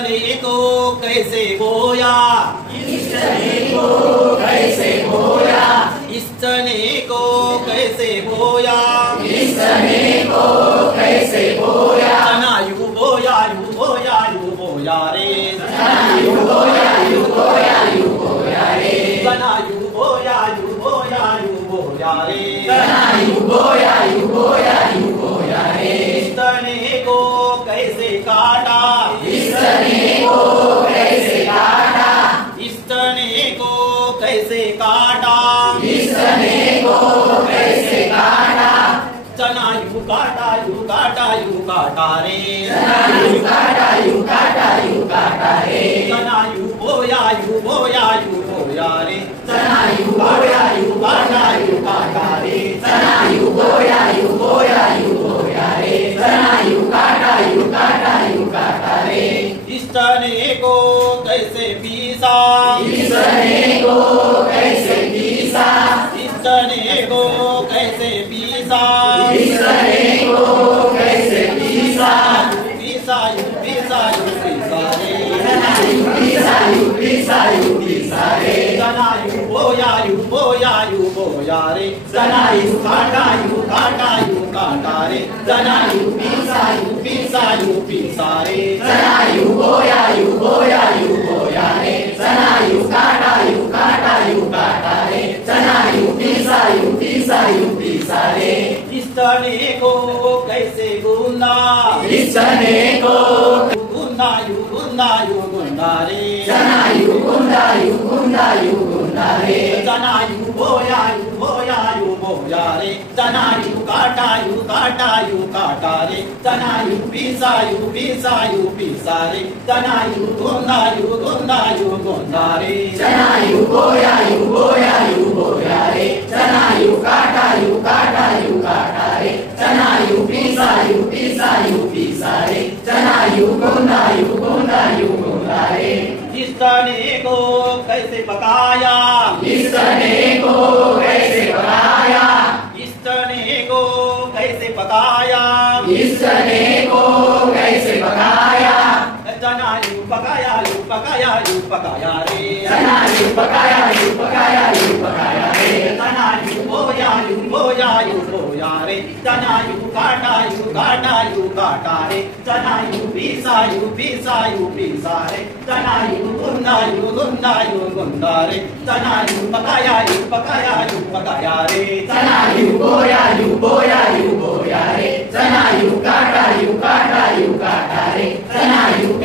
चने को कैसे बोया, इस चने को कैसे बोया, इस चने को कैसे बोया, इस चने को कैसे बोया, चना यूं बोया यूं बोया यूं बोया रे, चना यूं बोया यूं बोया यूं बोया रे, चना यूं बोया यूं बोया यूं बोया रे, चना यूं बोया यूं बोया यूं बोया रे। इस चने को कैसे काटा, इस चने को कैसे काटा, इस चने को कैसे काटा, इस चने को कैसे काटा, चना यूं काटा यूं काटा यूं काटा रे, चना यूं काटा यूं काटा यूं काटा रे, चना यूं बोया यूं बोया यूं बोया रे, चना यूं बोया यूं काटा यूं काटा रे, चना यूं बोया यूं बोया यूं बोया रे, चना यूं काटा यूं काटा यूं काटा रे। इस चने को कैसे पीसा, इस चने को कैसे पीसा, इस चने को कैसे पीसा, इस चने को कैसे पीसा, पीसा यूं पीसा यूं पीसा रे, चना यूं पीसा यूं पीसा यूं पीसा रे, चना यूं बोया यूं बोया यूं बोया रे, चना यूं काटा यूं काटा यूं काटा रे, चना यूं पीसा यूं पीसा यूं पीसा रे, चना यूं बोया यूं बोया यूं बोया रे, चना यूं काटा यूं काटा यूं काटा रे, चना यूं पीसा यूं पीसा यूं पीसा रे। इस चने को कैसे गूंदा, इस चने को गूंदा यूं गूंदा रे, चना यूं गुंदा यूं गुंदा यूं गुंदा रे, चना यूं बोया यूं बोया यूं बोया रे, चना यूं काटा यूं काटा रे, चना यूं पीसा यूं पीसा यूं पीसा रे, चना यूं गूंदा यूं गूंदा रे, चना यूं बोया यूं बोया यूं बोया रे, चना यूं काटा यूं काटा यूं काटा रे, चना यूं पीसा यूं पीसा यूं पीसा रे, चना यूं गुंदा यूं गुंदा रे। इस चने को कैसे पकाया, इस चने को कैसे पकाया, इस चने को कैसे पकाया, इस चने को कैसे पकाया, चना यूं पकाया यूं पकाया यूं पकाया रे, चना यूं पकाया यूं पकाया यूं पकाया रे, चना यूं बोया यूं बोया यूं बोया रे, चना यूं काटा यूं काटा रे, चना यूं पीसा यूं पीसा यूं पीसा रे, चना यूं गुंदा यूं गुंदा रे, चना यूं पकाया यूं पकाया रे, चना यूं बोया यूं बोया यूं बोया रे, चना यूं काटा यूं काटा यूं काटा रे, चना यूं